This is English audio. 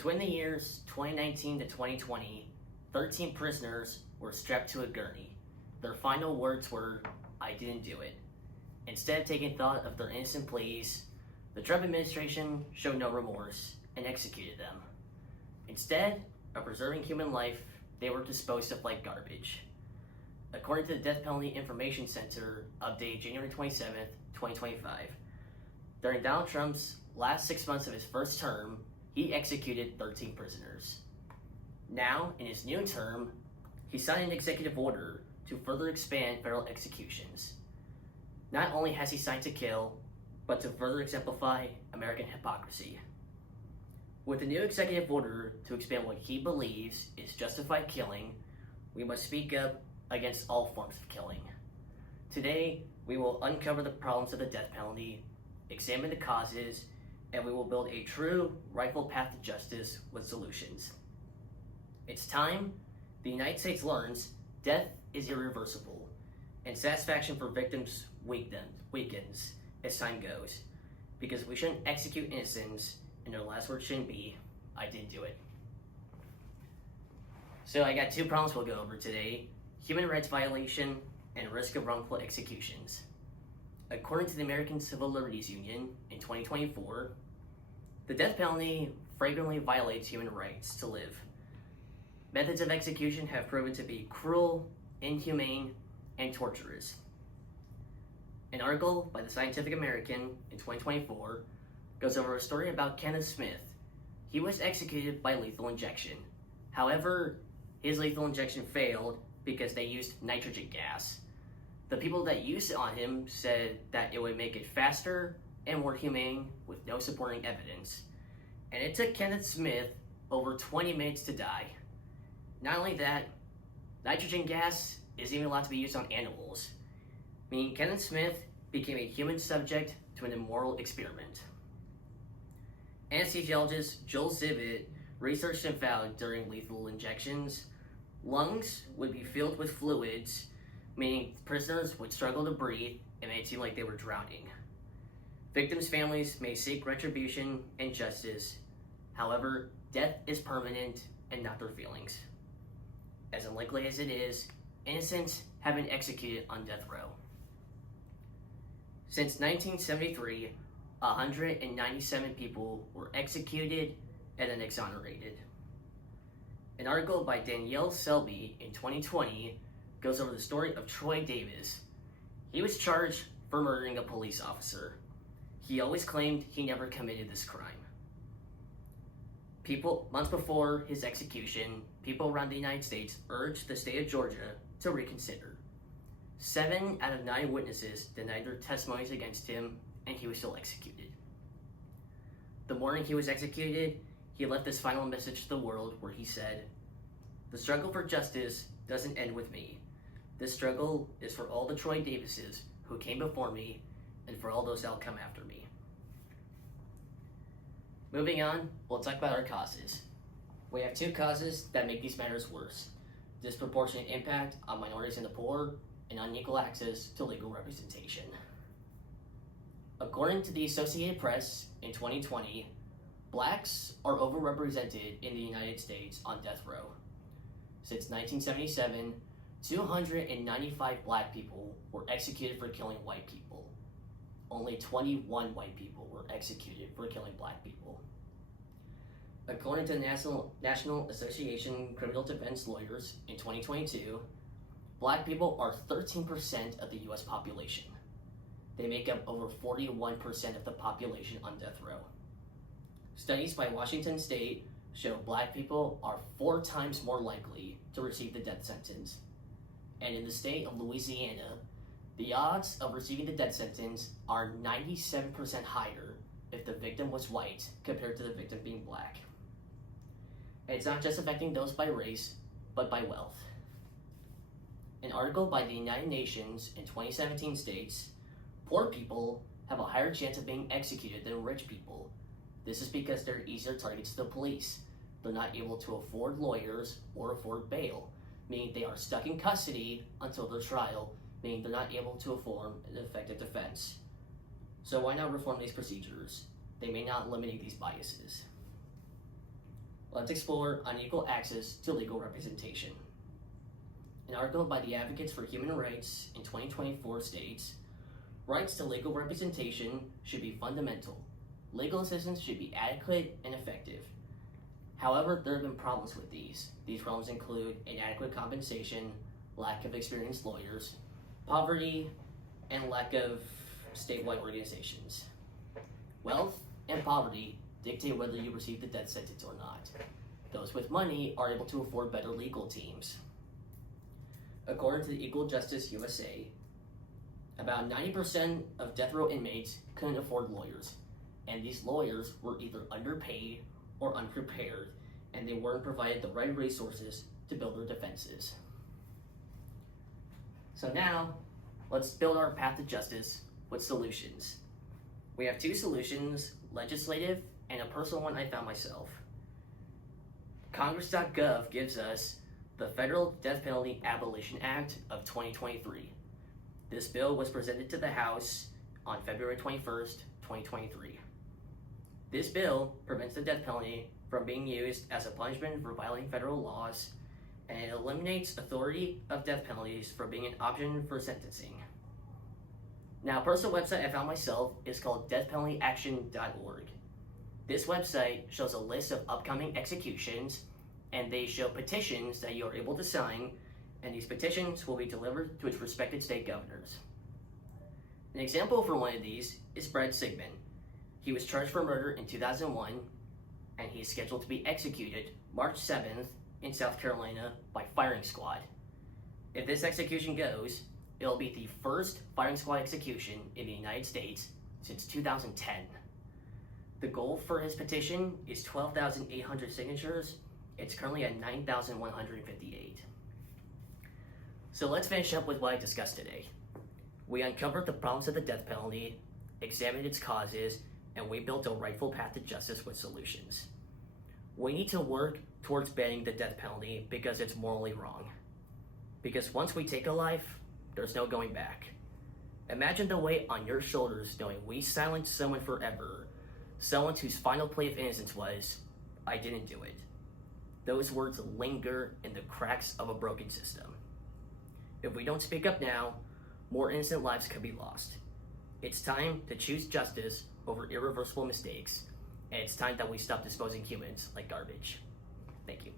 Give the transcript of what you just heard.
Between the years 2019 to 2020, 13 prisoners were strapped to a gurney. Their final words were, "I didn't do it." Instead of taking thought of their innocent pleas, the Trump administration showed no remorse and executed them. Instead of preserving human life, they were disposed of like garbage. According to the Death Penalty Information Center, update January 27th, 2025, during Donald Trump's last 6 months of his first term, he executed 13 prisoners. Now, in his new term, he signed an executive order to further expand federal executions. Not only has he signed to kill, but to further exemplify American hypocrisy. With the new executive order to expand what he believes is justified killing, we must speak up against all forms of killing. Today, we will uncover the problems of the death penalty, examine the causes, and we will build a true, rightful path to justice with solutions. It's time the United States learns death is irreversible, and satisfaction for victims weakens as time goes, because we shouldn't execute innocents, and their last word shouldn't be, "I didn't do it." So I got two problems we'll go over today: human rights violation and risk of wrongful executions. According to the American Civil Liberties Union in 2024, the death penalty flagrantly violates human rights to live. Methods of execution have proven to be cruel, inhumane, and torturous. An article by the Scientific American in 2024 goes over a story about Kenneth Smith. He was executed by lethal injection. However, his lethal injection failed because they used nitrogen gas. The people that used it on him said that it would make it faster and more humane with no supporting evidence. And it took Kenneth Smith over 20 minutes to die. Not only that, nitrogen gas isn't even allowed to be used on animals, meaning Kenneth Smith became a human subject to an immoral experiment. Anesthesiologist Joel Zivit researched and found during lethal injections, lungs would be filled with fluids, meaning prisoners would struggle to breathe and made it seem like they were drowning. Victims' families may seek retribution and justice. However, death is permanent and not their feelings. As unlikely as it is, innocents have been executed on death row. Since 1973, 197 people were executed and then exonerated. An article by Danielle Selby in 2020 goes over the story of Troy Davis. He was charged for murdering a police officer. He always claimed he never committed this crime. Months before his execution, people around the United States urged the state of Georgia to reconsider. 7 out of 9 witnesses denied their testimonies against him, and he was still executed. The morning he was executed, he left this final message to the world where he said, "The struggle for justice doesn't end with me. This struggle is for all the Troy Davises who came before me and for all those that'll come after me." Moving on, we'll talk about our causes. We have 2 causes that make these matters worse: disproportionate impact on minorities and the poor, and unequal access to legal representation. According to the Associated Press in 2020, blacks are overrepresented in the United States on death row. Since 1977, 295 black people were executed for killing white people. Only 21 white people were executed for killing black people. According to the National Association of Criminal Defense Lawyers in 2022, black people are 13% of the US population. They make up over 41% of the population on death row. Studies by Washington State show black people are 4 times more likely to receive the death sentence. And in the state of Louisiana, the odds of receiving the death sentence are 97% higher if the victim was white compared to the victim being black. And it's not just affecting those by race, but by wealth. An article by the United Nations in 2017 states, poor people have a higher chance of being executed than rich people. This is because they're easier targets to the police. They're not able to afford lawyers or afford bail, meaning they are stuck in custody until their trial, meaning they're not able to form an effective defense. So why not reform these procedures? They may not eliminate these biases. Let's explore unequal access to legal representation. An article by the Advocates for Human Rights in 2024 states, rights to legal representation should be fundamental. Legal assistance should be adequate and effective. However, there have been problems with these. These problems include inadequate compensation, lack of experienced lawyers, poverty, and lack of statewide organizations. Wealth and poverty dictate whether you receive the death sentence or not. Those with money are able to afford better legal teams. According to the Equal Justice USA, about 90% of death row inmates couldn't afford lawyers, and these lawyers were either underpaid or unprepared, and they weren't provided the right resources to build their defenses. So now, let's build our path to justice with solutions. We have two solutions, legislative and a personal one I found myself. Congress.gov gives us the Federal Death Penalty Abolition Act of 2023. This bill was presented to the House on February 21st, 2023. This bill prevents the death penalty from being used as a punishment for violating federal laws, and it eliminates authority of death penalties from being an option for sentencing. Now, a personal website I found myself is called deathpenaltyaction.org. This website shows a list of upcoming executions, and they show petitions that you are able to sign, and these petitions will be delivered to its respective state governors. An example for one of these is Brad Sigmund. He was charged for murder in 2001, and he's scheduled to be executed March 7th in South Carolina by firing squad. If this execution goes, it'll be the first firing squad execution in the United States since 2010. The goal for his petition is 12,800 signatures. It's currently at 9,158. So let's finish up with what I discussed today. We uncovered the problems of the death penalty, examined its causes, and we built a rightful path to justice with solutions. We need to work towards banning the death penalty because it's morally wrong. Because once we take a life, there's no going back. Imagine the weight on your shoulders knowing we silenced someone forever, someone whose final plea of innocence was, "I didn't do it." Those words linger in the cracks of a broken system. If we don't speak up now, more innocent lives could be lost. It's time to choose justice over irreversible mistakes, and it's time that we stop disposing humans like garbage. Thank you.